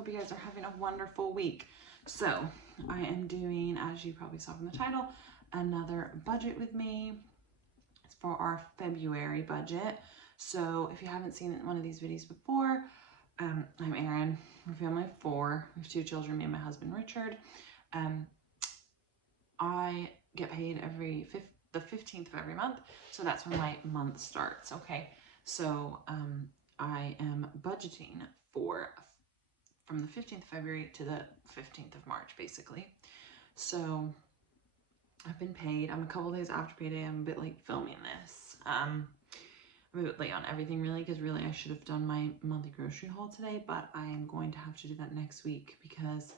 Hope you guys are having a wonderful week. So I am doing, as you probably saw from the title, another budget with me. It's for our February budget. So if you haven't seen one of these videos before, I'm Erin. We're a family of 4. We have 2 children, me and my husband Richard. I get paid the 15th of every month, so that's when my month starts. Okay, so I am budgeting from the 15th of February to the 15th of March, basically. So I've been paid. I'm a couple days after payday. I'm a bit late filming this. I'm a bit late on everything, really, because really I should have done my monthly grocery haul today, but I am going to have to do that next week because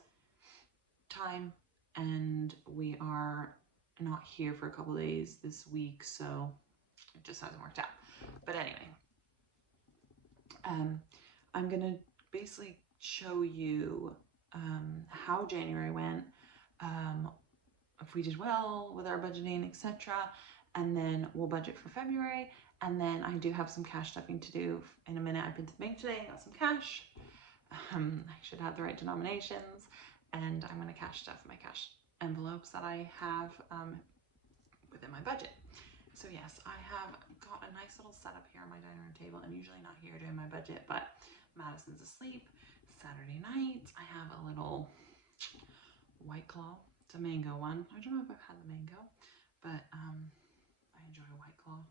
time, and we are not here for a couple days this week, so it just hasn't worked out. But anyway, I'm gonna basically show you how January went, if we did well with our budgeting, etc. And then we'll budget for February. And then I do have some cash stuffing to do in a minute. I've been to the bank today and got some cash. I should have the right denominations, and I'm gonna cash stuff my cash envelopes that I have within my budget. So yes, I have got a nice little setup here on my dining room table. I'm usually not here doing my budget, but Madison's asleep. Saturday night, I have a little White Claw. It's a mango one. I don't know if I've had the mango, but I enjoy a White Claw.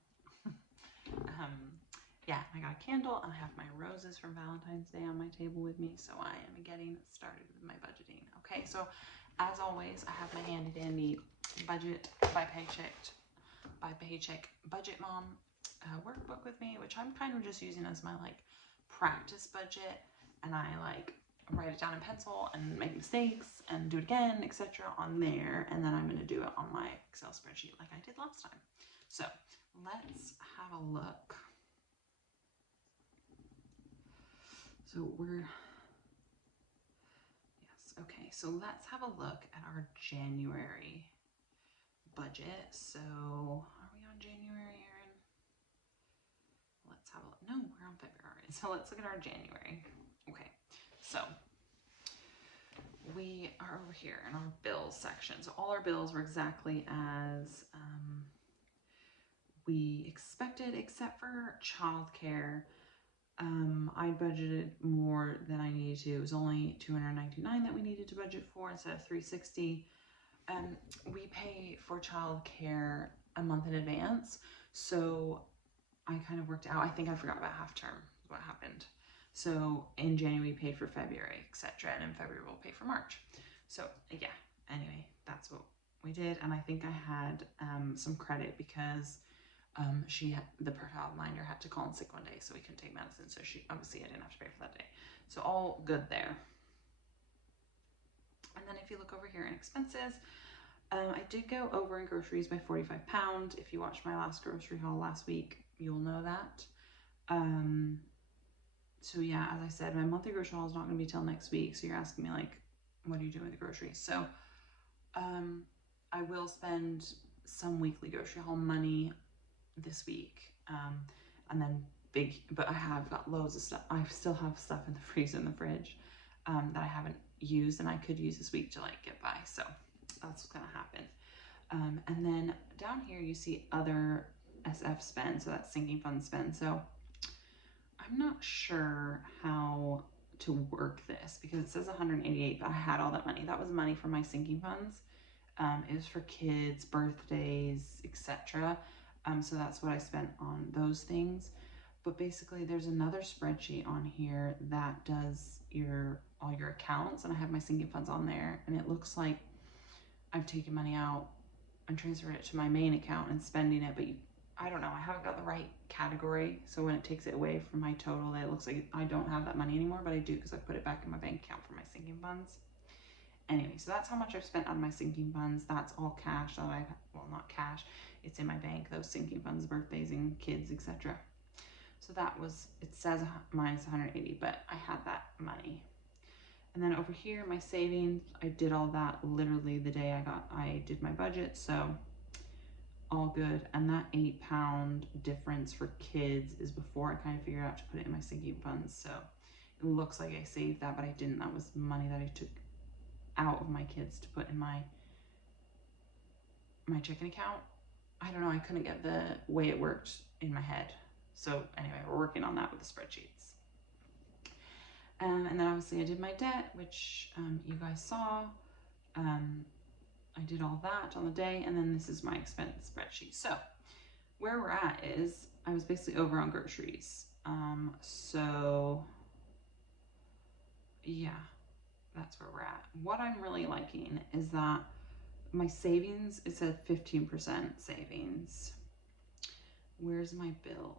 Yeah, I got a candle and I have my roses from Valentine's Day on my table with me, so I am getting started with my budgeting. Okay, so as always, I have my handy dandy budget by paycheck budget mom workbook with me, which I'm kind of just using as my like practice budget, and I like write it down in pencil and make mistakes and do it again, etc. on there, and then I'm going to do it on my Excel spreadsheet like I did last time. So let's have a look. So okay, so let's have a look at our January budget. So are we on January, Erin? Let's have a look. No, we're on February. So let's look at our January. Okay, so we are over here in our bills section. So all our bills were exactly as we expected, except for childcare. I budgeted more than I needed to. It was only $299 that we needed to budget for instead of $360. We pay for childcare a month in advance, so I kind of worked out. I think I forgot about half term, what happened. So in January we paid for February, etc., and in February we'll pay for March. So yeah, anyway, that's what we did, and I think I had some credit because the childminder had to call in sick one day, so we couldn't take medicine, so I didn't have to pay for that day. So all good there. And then if you look over here in expenses, I did go over in groceries by £45. If you watched my last grocery haul last week, you'll know that. So yeah, as I said, my monthly grocery haul is not going to be till next week, so you're asking me like, what do you do with the groceries? So I will spend some weekly grocery haul money this week, and then but I have got loads of stuff. I still have stuff in the freezer and the fridge that I haven't used and I could use this week to like get by, so that's what's gonna happen. And then down here you see other SF spend, so that's sinking fund spend. So I'm not sure how to work this because it says 188, but I had all that money. That was money from my sinking funds. It was for kids, birthdays, etc. So that's what I spent on those things. But basically there's another spreadsheet on here that does all your accounts, and I have my sinking funds on there, and it looks like I've taken money out and transferred it to my main account and spending it, but I don't know, I haven't got the right category, so when it takes it away from my total, it looks like I don't have that money anymore, but I do because I put it back in my bank account for my sinking funds. Anyway, so that's how much I've spent on my sinking funds. That's all cash that well, not cash, it's in my bank, those sinking funds, birthdays and kids, etc. So that was, it says minus 180, but I had that money. And then over here, my savings, I did all that literally the day I did my budget, so all good. And that £8 difference for kids is before I kind of figured out to put it in my sinking funds. So looks like I saved that, but I didn't. That was money that I took out of my kids to put in my checking account. I don't know, I couldn't get the way it worked in my head. So anyway, we're working on that with the spreadsheets. And then obviously I did my debt, which you guys saw. I did all that on the day, and then this is my expense spreadsheet. So where we're at is I was basically over on groceries. So yeah, that's where we're at. What I'm really liking is that my savings, it said 15% savings. Where's my bills?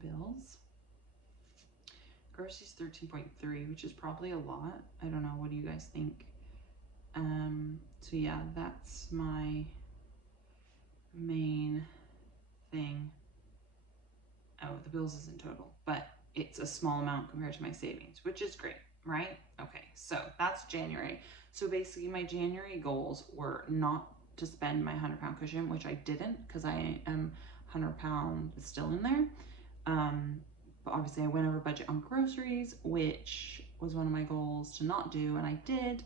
Bills. Groceries 13.3, which is probably a lot. I don't know. What do you guys think? So yeah, that's my main thing. Oh, the bills isn't total, but it's a small amount compared to my savings, which is great, right? Okay, so that's January. So basically my January goals were not to spend my £100 cushion, which I didn't because I am £100 still in there. But obviously I went over budget on groceries, which was one of my goals to not do, and I did.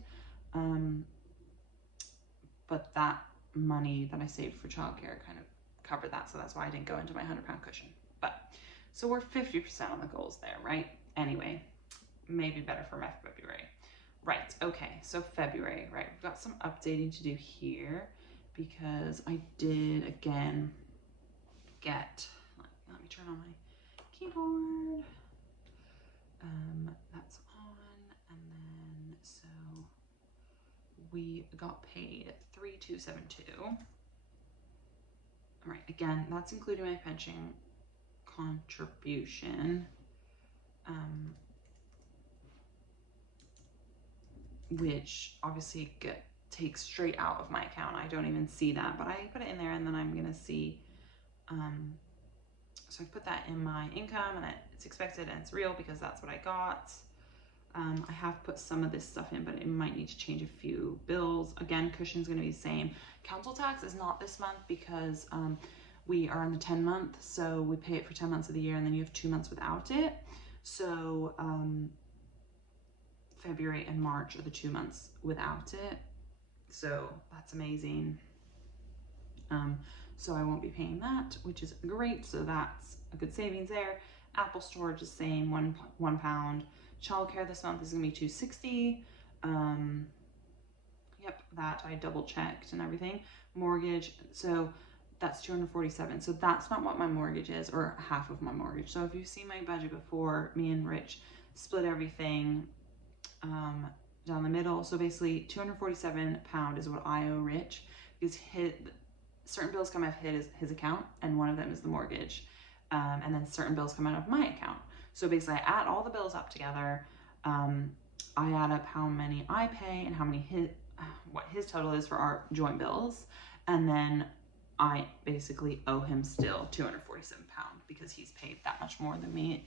But that money that I saved for childcare kind of covered that, so that's why I didn't go into my £100 cushion. But so we're 50% on the goals there, right? Anyway, maybe better for my February. Right, okay, so February, right? We've got some updating to do here because I did again get, let me turn on my keyboard. That's on, and then so we got paid $3,272. All right, again, that's including my pension contribution, which obviously takes straight out of my account. I don't even see that, but I put it in there, and then I'm gonna see. So I put that in my income, and it's expected and it's real because that's what I got. I have put some of this stuff in, but it might need to change a few bills. Again, cushion's gonna be the same. Council tax is not this month because we are in the 10 month, so we pay it for 10 months of the year, and then you have 2 months without it. So February and March are the 2 months without it. So that's amazing. So I won't be paying that, which is great. So that's a good savings there. Apple storage is the same, one pound. Childcare this month is gonna be $260. Yep, that I double checked and everything. Mortgage, so that's $247. So that's not what my mortgage is, or half of my mortgage. So if you've seen my budget before, me and Rich split everything down the middle. So basically £247 is what I owe Rich, because certain bills come out of his account, and one of them is the mortgage. And then certain bills come out of my account. So basically I add all the bills up together. I add up how many I pay and how many what his total is for our joint bills. And then I basically owe him still £247 because he's paid that much more than me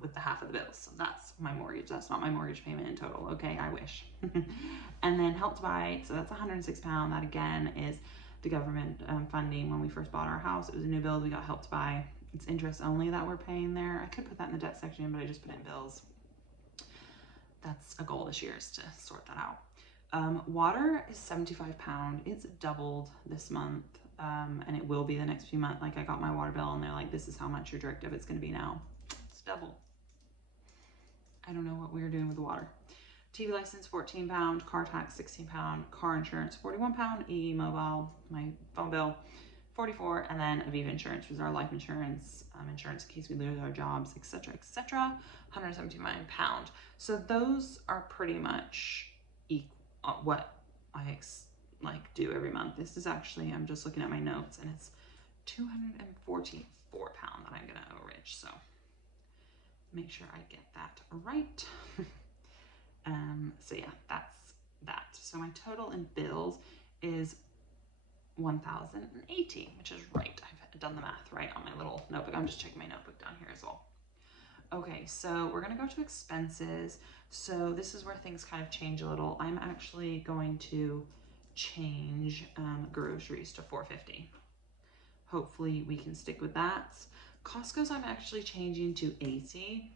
with the half of the bills. So that's my mortgage. That's not my mortgage payment in total. Okay, I wish. And then Help to Buy, so that's £106. That again is the government funding. When we first bought our house, it was a new build. We got Help to Buy. It's interest only that we're paying there. I could put that in the debt section, but I just put it in bills. That's a goal this year, is to sort that out. Water is £75. It's doubled this month, and it will be the next few months. Like, I got my water bill and they're like, this is how much your direct debit's going to be now. It's double. I don't know what we were doing with the water. TV license, £14. Car tax, £16. Car insurance, £41. E-mobile, my phone bill, $44. And then Aviva insurance, which is our life insurance, insurance in case we lose our jobs, etc., etc., £179. So those are pretty much what I do every month. This is actually, I'm just looking at my notes, and it's £244 that I'm gonna owe Rich. So make sure I get that right. So yeah, that's that. So my total in bills is 1,080, which is right. I've done the math right on my little notebook. I'm just checking my notebook down here as well. Okay, so we're gonna go to expenses. So this is where things kind of change a little. I'm actually going to change groceries to $4.50. Hopefully we can stick with that. Costco's I'm actually changing to AC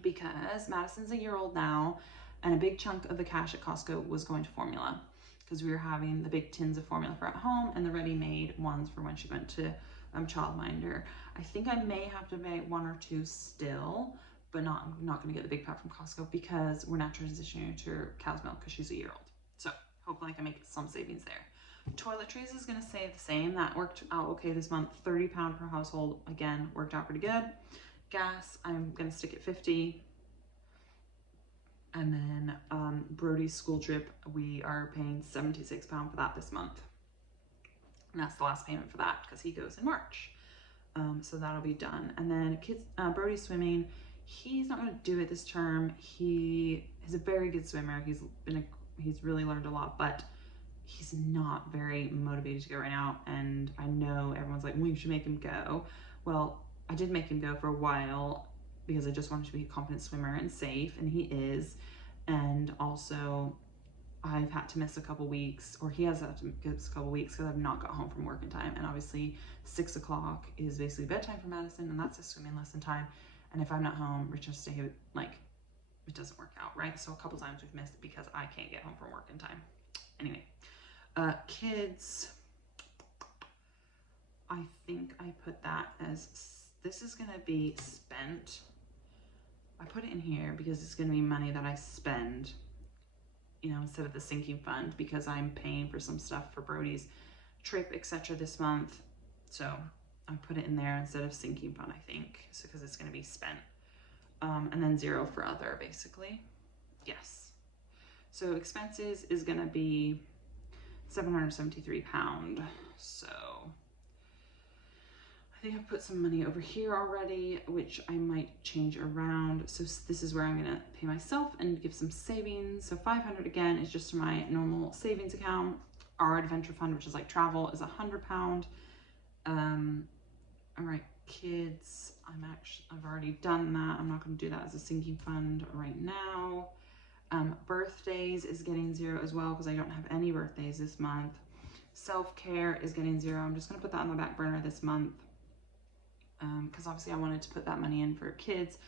because Madison's a year old now, and a big chunk of the cash at Costco was going to formula because we were having the big tins of formula for at home and the ready-made ones for when she went to childminder. I think I may have to buy 1 or 2 still, but I'm not going to get the big pack from Costco because we're now transitioning to cow's milk because she's a year old. So hopefully I can make some savings there. Toiletries is going to stay the same. That worked out okay this month. 30 pound per household, again, worked out pretty good. Gas, I'm going to stick at 50. And then Brody's school trip, we are paying 76 pound for that this month. And that's the last payment for that because he goes in March. So that'll be done. And then kids, Brody's swimming, he's not going to do it this term. He is a very good swimmer. He's really learned a lot, but he's not very motivated to go right now. And I know everyone's like, well, you should make him go. Well, I did make him go for a while because I just wanted to be a confident swimmer and safe, and he is. And also I've had to miss a couple weeks, or he has had to miss a couple weeks because I've not got home from work in time. And obviously 6 o'clock is basically bedtime for Madison, and that's a swimming lesson time. And if I'm not home, Rich has to stay, like, it doesn't work out, right? So a couple times we've missed it because I can't get home from work in time. Anyway, kids, I think I put that as, this is gonna be spent. I put it in here because it's gonna be money that I spend, you know, instead of the sinking fund, because I'm paying for some stuff for Brody's trip, etc. this month. So I put it in there instead of sinking fund, I think, so because it's going to be spent. And then 0 for other, basically. Yes. So expenses is going to be £773. So I think I've put some money over here already, which I might change around. So this is where I'm going to pay myself and give some savings. So 500 again is just my normal savings account. Our adventure fund, which is like travel, is £100. All right, kids, I've already done that. I'm not going to do that as a sinking fund right now. Birthdays is getting 0 as well because I don't have any birthdays this month. Self-care is getting 0. I'm just going to put that on the back burner this month because obviously I wanted to put that money in for kids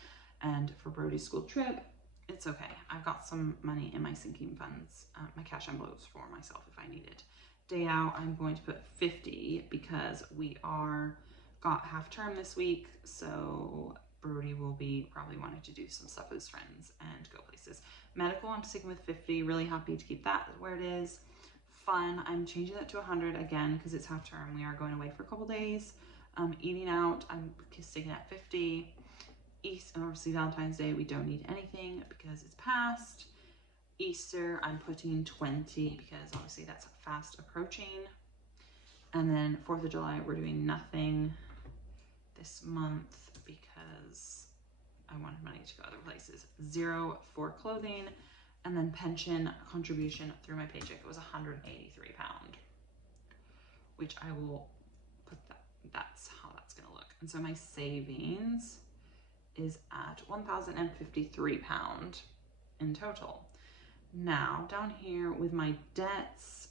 and for Brody's school trip. It's okay. I've got some money in my sinking funds, my cash envelopes for myself if I need it. Day out, I'm going to put 50 because we got half term this week, so Brody will be probably wanting to do some stuff with his friends and go places. Medical, I'm sticking with 50. Really happy to keep that where it is. Fun, I'm changing that to 100 again because it's half term. We are going away for a couple days. Eating out, I'm sticking at 50. Obviously Valentine's Day, we don't need anything because it's past. Easter, I'm putting 20 because obviously that's fast approaching. And then 4th of July, we're doing nothing this month because I wanted money to go other places. 0 for clothing, and then pension contribution through my paycheck, it was £183, which I will put that's how that's gonna look. And so my savings is at £1,053 in total. Now down here with my debts,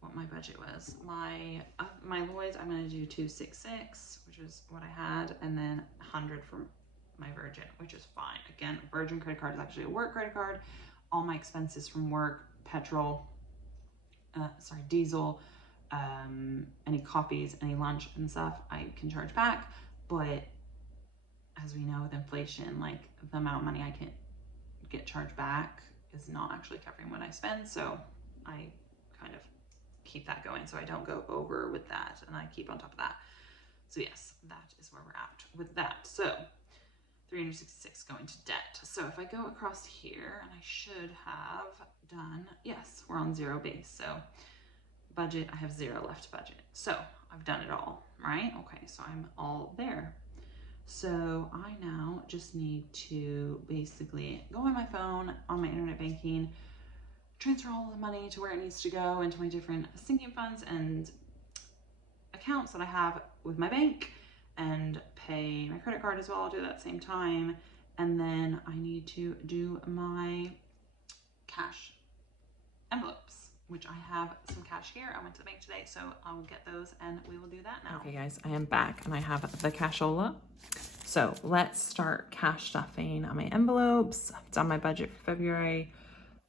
what my budget was, my Lloyd's, I'm going to do 266, which is what I had, and then 100 from my Virgin, which is fine. Again, Virgin credit card is actually a work credit card. All my expenses from work, petrol, diesel, any coffees, any lunch and stuff, I can charge back. But as we know with inflation, like the amount of money I can get charged back is not actually covering what I spend. So I kind of keep that going so I don't go over with that, and I keep on top of that. So yes, that is where we're at with that. So 366 going to debt. So if I go across here, and I should have done, yes, we're on 0 base. So budget, I have 0 left to budget. So I've done it all, right? Okay, so I'm all there. So I now just need to basically go on my phone, on my internet banking, transfer all the money to where it needs to go into my different sinking funds and accounts that I have with my bank, and pay my credit card as well. I'll do that at the same time. And then I need to do my cash envelopes. which I have some cash here. I went to the bank today, so I will get those and we will do that now. Okay guys, I am back and I have the cashola. So let's start cash stuffing on my envelopes. It's on my budget for February.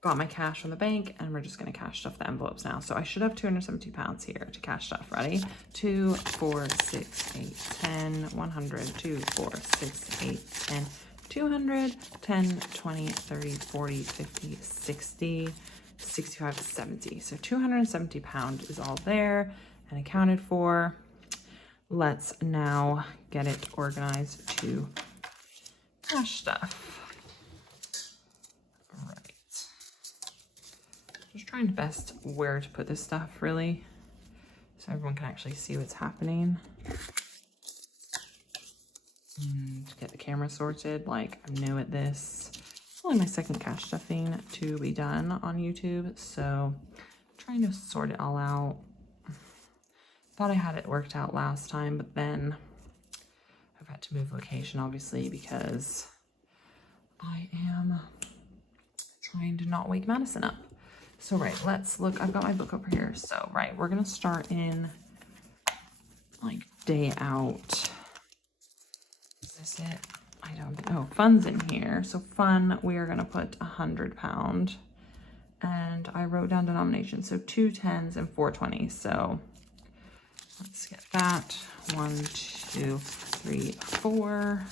Got my cash from the bank and we're just gonna cash stuff the envelopes now. So I should have 270 pounds here to cash stuff. Ready? 2, 4, 6, 8, 10, 100, 2, 4, 6, 8, 10, 200, 10, 20, 30, 40, 50, 60, 65, 70. So 270 pounds is all there and accounted for. Let's now get it organized to cash stuff. All right. Just trying to best where to put this stuff really, so everyone can actually see what's happening. And get the camera sorted. Like, I'm new at this. It's only my second cash stuffing to be done on YouTube, so I'm trying to sort it all out. Thought I had it worked out last time, but then I've had to move location obviously because I am trying to not wake Madison up. So right, let's look. I've got my book over here. So right, we're gonna start in like day out. Is this it? I don't think. Oh, fun's in here. So fun, we are gonna put £100, and I wrote down denomination. So 2 10s and 4 20s. So let's get that. 1, 2, 3, 4,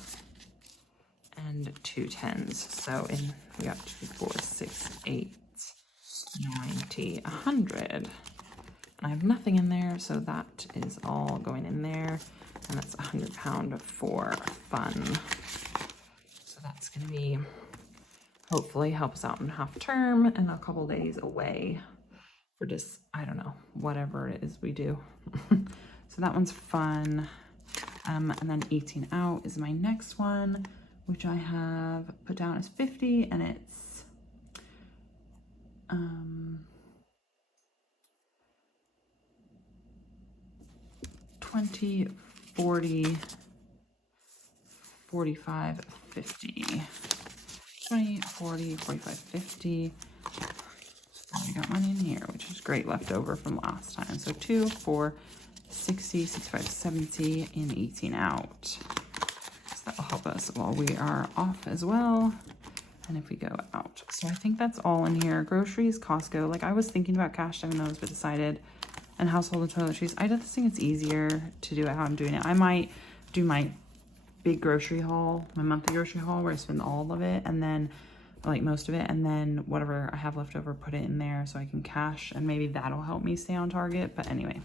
and 2 10s. So we got 2, 4, 6, 8, 90, 100. And I have nothing in there, so that is all going in there. And that's £100 for fun. So that's gonna be, hopefully help us out in half term and a couple days away for just, I don't know, whatever it is we do. So that one's fun. And then eating out is my next one, which I have put down as 50, and it's 20, 40, 45, 50. 20, 40, 45, 50. We got money in here, which is great, left over from last time. So 2, 4, 60, 65, 70 in eating out. So that will help us while we are off as well. And if we go out. So I think that's all in here. Groceries, Costco. Like, I was thinking about cash stuffing those, but decided, and household and toiletries. I just think it's easier to do it how I'm doing it. I might do my big grocery haul, my monthly grocery haul, where I spend all of it, and then like most of it, and then whatever I have left over, put it in there so I can cash, and maybe that'll help me stay on target. But anyway,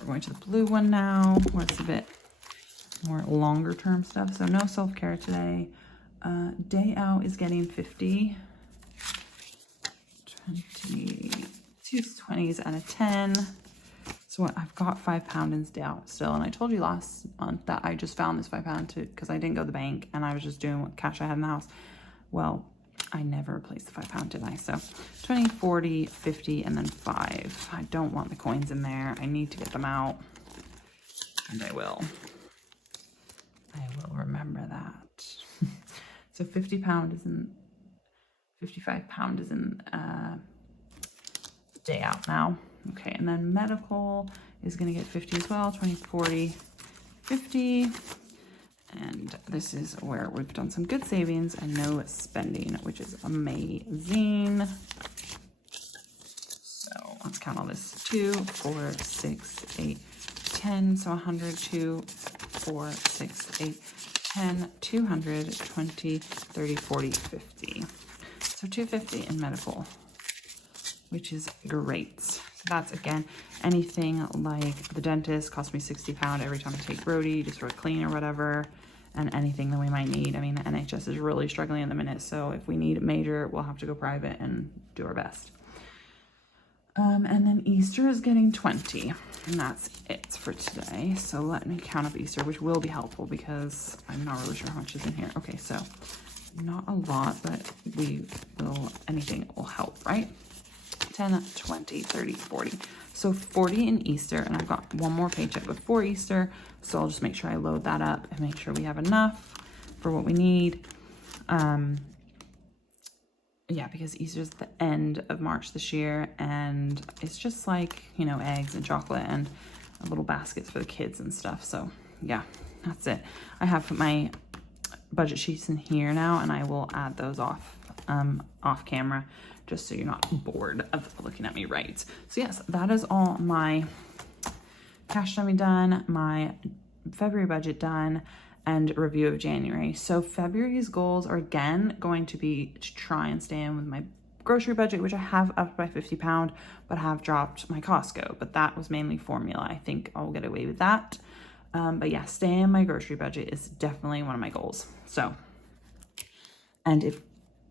we're going to the blue one now, where it's a bit more longer term stuff. So no self-care today. Day out is getting 50, 20, 2 20s and a 10. So what, I've got £5 in day out still, and I told you last month that I just found this £5 because I didn't go to the bank and I was just doing what cash I had in the house. Well, I never replaced the £5, did I? So 20, 40, 50, and then 5. I don't want the coins in there. I need to get them out, and I will remember that. So £50 is in, £55 is in day out now. Okay, and then medical is gonna get 50 as well, 20, 40, 50. And this is where we've done some good savings and no spending, which is amazing. So let's count all this. 2, 4, 6, 8, 10. So 100, 2, 4, 6, 8, 10, 200, 20, 30, 40, 50. So 250 in medical, which is great. So that's, again, anything like the dentist cost me £60 every time I take Brody, just for a clean or whatever, and anything that we might need. I mean, the NHS is really struggling at the minute, so if we need major, we'll have to go private and do our best. And then Easter is getting 20, and that's it for today. So let me count up Easter, which will be helpful because I'm not really sure how much is in here. Okay, so not a lot, but we will, anything will help, right? 10, 20, 30, 40. So 40 in Easter, and I've got one more paycheck before Easter, so I'll just make sure I load that up and make sure we have enough for what we need. yeah, because Easter's the end of March this year, and it's just like, you know, eggs and chocolate and little baskets for the kids and stuff. So yeah, that's it. I have put my budget sheets in here now, and I will add those off camera, just so you're not bored of looking at me, right? So yes, that is all my cash dummy done, my February budget done, and review of January. So February's goals are again going to be to try and stay in with my grocery budget, which I have upped by £50, but have dropped my Costco, but that was mainly formula. I think I'll get away with that. But yeah, staying in my grocery budget is definitely one of my goals. So, and if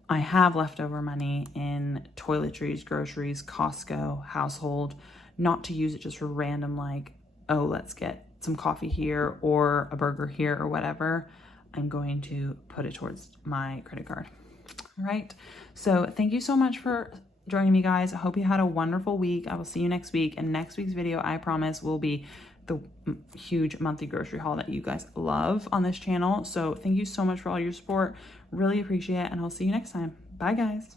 I have leftover money in toiletries, groceries, Costco, household, not to use it just for random, like, oh, let's get some coffee here or a burger here or whatever, I'm going to put it towards my credit card. All right. So thank you so much for joining me, guys. I hope you had a wonderful week. I will see you next week. And next week's video, I promise, will be the huge monthly grocery haul that you guys love on this channel. So thank you so much for all your support. Really appreciate it. And I'll see you next time. Bye, guys.